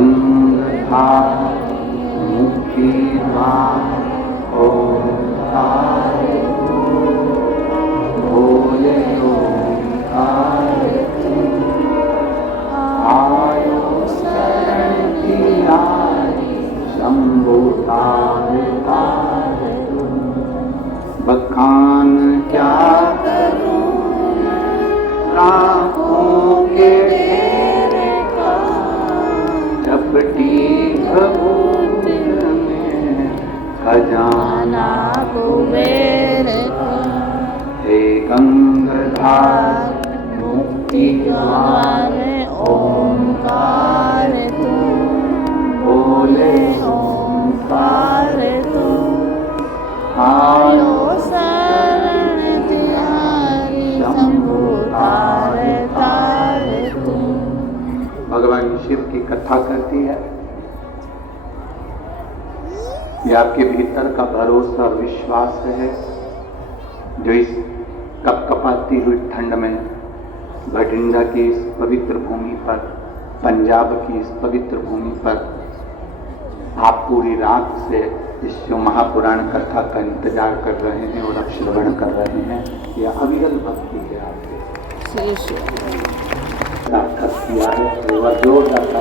गंगाधार मुक्तिधार ओंकार बोले ओंकार आयो शरण तिहारी शंभु तार तार बखान क्या करूं लाखों के झपटी भभूत में खजाना कुबेर हे गंगाधार मुक्तिधार ओंकार तू बोले ओंकार तू आयो शरण तिहारी शंभु तार तार तू। भगवान शिव की कथा करती है ये आपके भीतर का भरोसा और विश्वास है जो इस कपकपाती हुई ठंड में भटिंडा की इस पवित्र भूमि पर, पंजाब की इस पवित्र भूमि पर आप पूरी रात से इस जो महापुराण कथा का इंतजार कर रहे हैं और अब श्रवण कर रहे हैं। यह अविरल भक्ति है आपके सार्थक किया है। जो जाता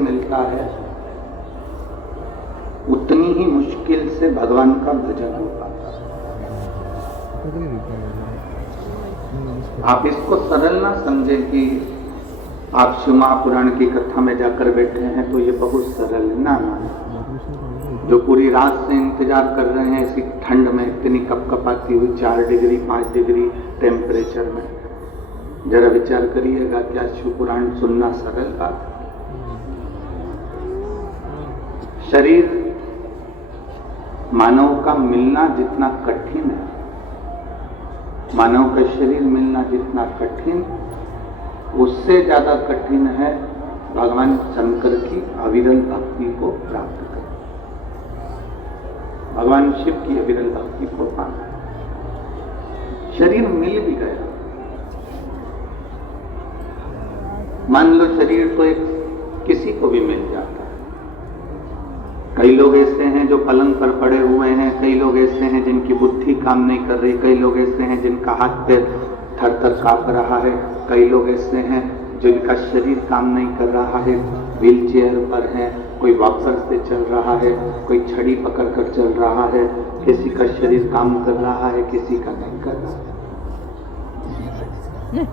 मिलता है उतनी ही मुश्किल से भगवान का भजन हो पाता है। आप इसको सरल ना समझे कि आप शिव महापुराण की कथा में जाकर बैठे हैं तो ये बहुत सरल ना जो पूरी रात से इंतजार कर रहे हैं इसी ठंड में इतनी कपकपाती हुई 4 डिग्री 5 डिग्री टेम्परेचर में, जरा विचार करिएगा क्या शिव पुराण सुनना सरल बात है? शरीर मानव का मिलना जितना कठिन है, मानव का शरीर मिलना जितना कठिन, उससे ज्यादा कठिन है भगवान शंकर की अविरल भक्ति को प्राप्त करना, भगवान शिव की अविरल भक्ति को पाना। शरीर मिल भी गया, मान लो शरीर तो एक किसी को भी मिल जाता है। कई लोग ऐसे हैं जो पलंग पर पड़े हुए हैं, कई लोग ऐसे हैं जिनकी बुद्धि काम नहीं कर रही, कई लोग ऐसे हैं जिनका हाथ पैर थर थर कांप रहा है, कई लोग ऐसे हैं जिनका शरीर काम नहीं कर रहा है, व्हील चेयर पर है, कोई वॉकर से चल रहा है, कोई छड़ी पकड़कर चल रहा है, किसी का शरीर काम कर रहा है, किसी का नहीं कर रहा है।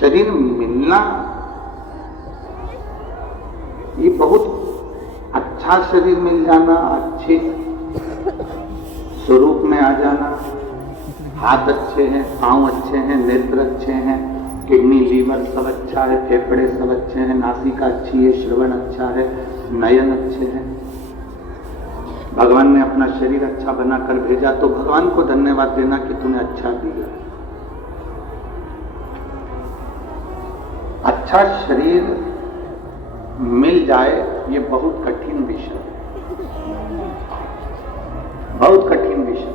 शरीर मिलना ये बहुत अच्छा, शरीर मिल जाना, अच्छे स्वरूप में आ जाना, हाथ अच्छे हैं, पांव अच्छे हैं, नेत्र अच्छे हैं, किडनी लीवर सब अच्छा है, फेफड़े सब अच्छे हैं, नासिका अच्छी है, श्रवण अच्छा है, नयन अच्छे हैं। भगवान ने अपना शरीर अच्छा बनाकर भेजा तो भगवान को धन्यवाद देना कि तूने अच्छा दिया। अच्छा शरीर मिल जाए ये बहुत कठिन विषय, बहुत कठिन विषय।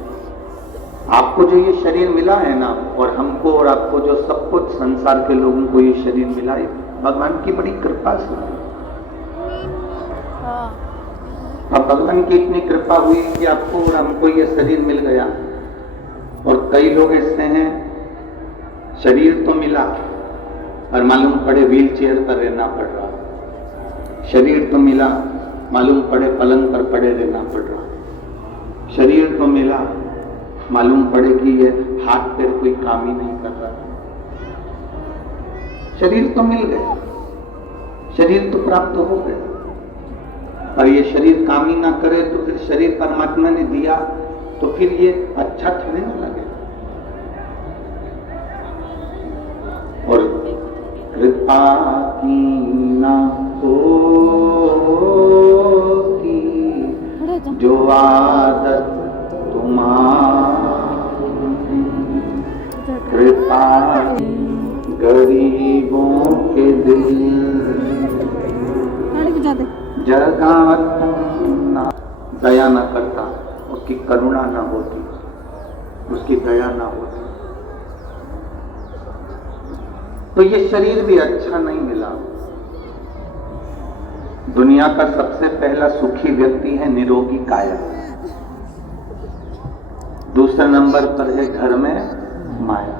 आपको जो ये शरीर मिला है ना, और हमको और आपको जो सबको संसार के लोगों को ये शरीर मिला है भगवान की बड़ी कृपा से। अब भगवान की इतनी कृपा हुई कि आपको और हमको ये शरीर मिल गया। और कई लोग ऐसे हैं शरीर तो मिला और मालूम पड़े व्हील चेयर पर रहना पड़ रहा, शरीर तो मिला मालूम पड़े पलंग पर पड़े रहना पड़ रहा, शरीर तो मिला मालूम पड़े कि ये हाथ पैर कोई काम ही नहीं कर रहा। शरीर तो मिल गया, शरीर तो प्राप्त हो गया, और ये शरीर काम ही ना करे तो फिर शरीर परमात्मा ने दिया तो फिर ये अच्छा थोड़ी ना लगे। और कृपा की ना होती जो आदत तुम्हारी, कृपा गरीबों के दिल जगा ना, दया न करता, उसकी करुणा न होती, उसकी दया न होती तो ये शरीर भी अच्छा नहीं मिला। दुनिया का सबसे पहला सुखी व्यक्ति है निरोगी काया। दूसरे नंबर पर है घर में माया।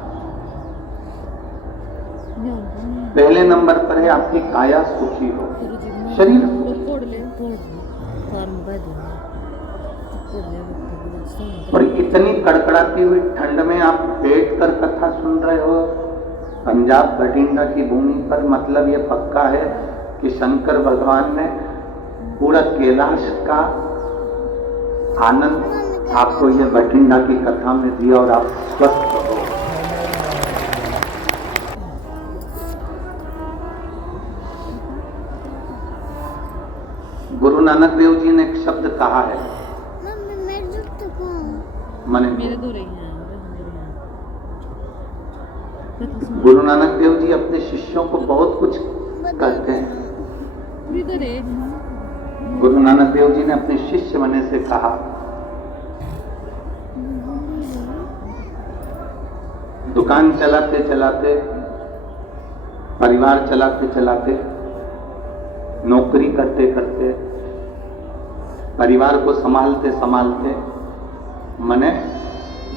पहले नंबर पर है आपकी काया सुखी हो, शरीर। और इतनी कड़कड़ाती हुई ठंड में आप बैठ कर कथा सुन रहे हो पंजाब भटिंडा की भूमि पर, मतलब ये पक्का है कि शंकर भगवान ने पूरा कैलाश का आनंद आपको ये भटिंडा की कथा में दिया और आप स्वस्थ हो। गुरु नानक देव जी ने एक शब्द कहा है, गुरु नानक देव जी अपने शिष्यों को बहुत कुछ कहते हैं। गुरु नानक देव जी ने अपने शिष्य बने से कहा, दुकान चलाते चलाते, परिवार चलाते चलाते, नौकरी करते करते, परिवार को संभालते संभालते, मने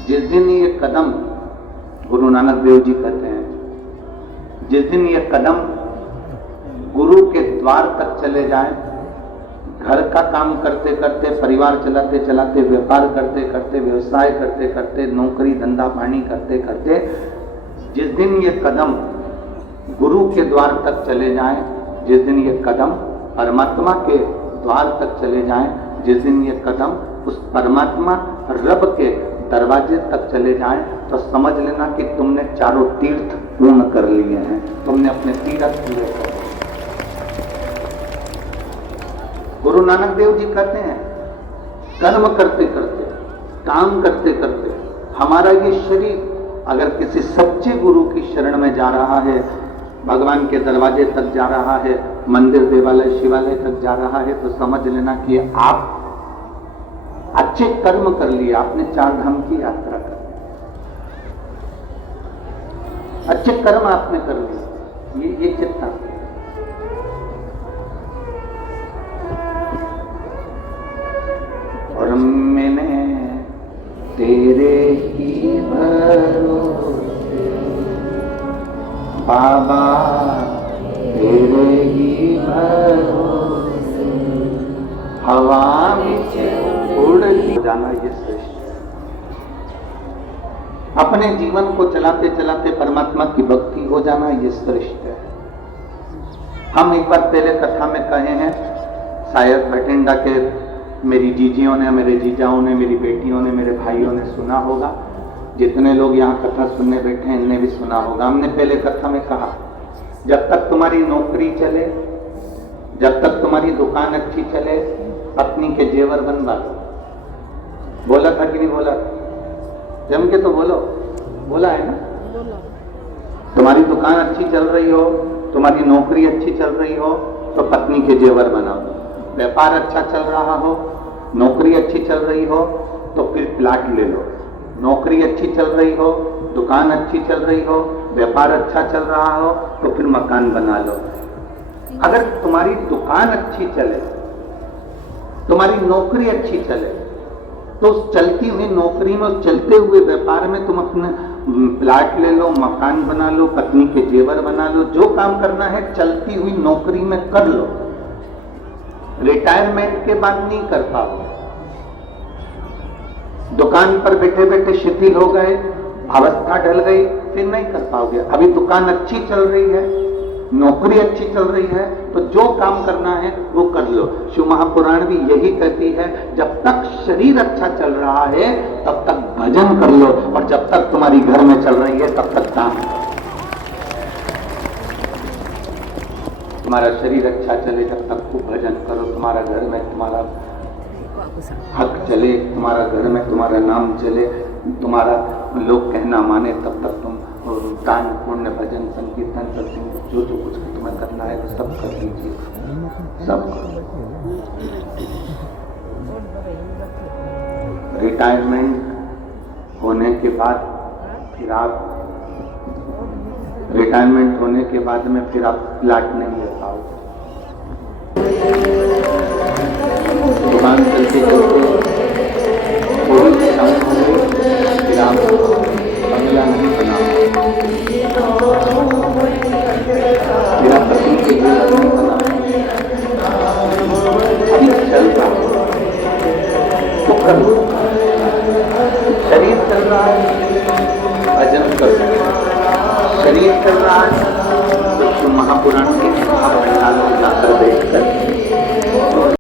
जिस दिन ये कदम, गुरु नानक देव जी कहते हैं, जिस दिन ये कदम गुरु के द्वार तक चले जाएं, घर का काम करते करते, परिवार चलाते चलाते, व्यापार करते करते, व्यवसाय करते करते, नौकरी धंधा पानी करते करते, जिस दिन ये कदम गुरु के द्वार तक चले जाएं, जिस दिन ये कदम परमात्मा के द्वार तक चले जाएं, जिस दिन ये कदम उस परमात्मा रब के दरवाजे तक चले जाएं, तो समझ लेना कि तुमने चारों तीर्थ पूर्ण कर लिए हैं, तुमने अपने तीर्थ पूरे कर लिए। गुरु नानक देव जी कहते हैं, कर्म करते करते, काम करते करते, हमारा ये शरीर अगर किसी सच्चे गुरु की शरण में जा रहा है, भगवान के दरवाजे तक जा रहा है, मंदिर देवालय शिवालय तक जा रहा है, तो समझ लेना कि आप अच्छे कर्म कर लिए, आपने 4 धाम की यात्रा कर ली, अच्छे कर्म आपने कर लिए। ये चिंता। और मैंने तेरे ही भरोसे बाबा, तेरे ही भरोसे हवा में उड़ जाना, ये श्रेष्ठ। अपने जीवन को चलाते चलाते परमात्मा की भक्ति हो जाना, ये श्रेष्ठ है। हम एक बार पहले कथा में कहे हैं, शायद भटिंडा के मेरी जीजियों ने, मेरे जीजाओं ने, मेरी बेटियों ने, मेरे भाइयों ने सुना होगा, जितने लोग यहाँ कथा सुनने बैठे हैं इनने भी सुना होगा। हमने पहले कथा में कहा, जब तक तुम्हारी नौकरी चले, जब तक तुम्हारी दुकान अच्छी चले, पत्नी के जेवर बनवा दो। बोला था कि नहीं बोला? जम के तो बोलो, बोला है ना? तुम्हारी दुकान अच्छी चल रही हो, तुम्हारी नौकरी अच्छी चल रही हो, तो पत्नी के जेवर बना दो। व्यापार अच्छा चल रहा हो, नौकरी अच्छी चल रही हो, तो फिर प्लाट ले लो। नौकरी अच्छी चल रही हो, दुकान अच्छी चल रही हो, व्यापार अच्छा चल रहा हो, तो फिर मकान बना लो। अगर तुम्हारी दुकान अच्छी चले, तुम्हारी नौकरी अच्छी चले, तो उस चलती हुई नौकरी में, उस चलते हुए व्यापार में तुम अपने प्लाट ले लो, मकान बना लो, पत्नी के जेवर बना लो, जो काम करना है चलती हुई नौकरी में कर लो। रिटायरमेंट के बाद नहीं कर पाओगे। दुकान पर बैठे बैठे शिथिल हो गए, अवस्था ढल गई, फिर नहीं कर पाओगे। अभी दुकान अच्छी चल रही है, नौकरी अच्छी चल रही है, तो जो काम करना है वो कर लो। शिव महापुराण भी यही कहती है, जब तक शरीर अच्छा चल रहा है तब तक भजन कर लो, और जब तक तुम्हारी घर में चल रही है तब तक काम करो। तुम्हारा शरीर अच्छा चले जब तक खूब भजन करो, तुम्हारा घर में तुम्हारा हक चले, तुम्हारा घर में तुम्हारा नाम चले, तुम्हारा लोग कहना माने, तब तक तुम दान पुण्य भजन संकीर्तन करते हो। जो जो कुछ तुम्हें करना है तो सब कर लीजिए, सब करो। रिटायरमेंट होने के बाद फिर आप रिटायरमेंट होने के बाद में फिर आप प्लाट नहीं ले पाओगे। दुकान चलते चलते थोड़ी शाम हो गई, फिर आप बंगला नहीं बना, मेरा पति के लिए नहीं बना, अभी चल रहा तो कर लो। शरीर चल रहा है, भजन करो। शरीर चल रहा है तो महापुराण के महापंडालों का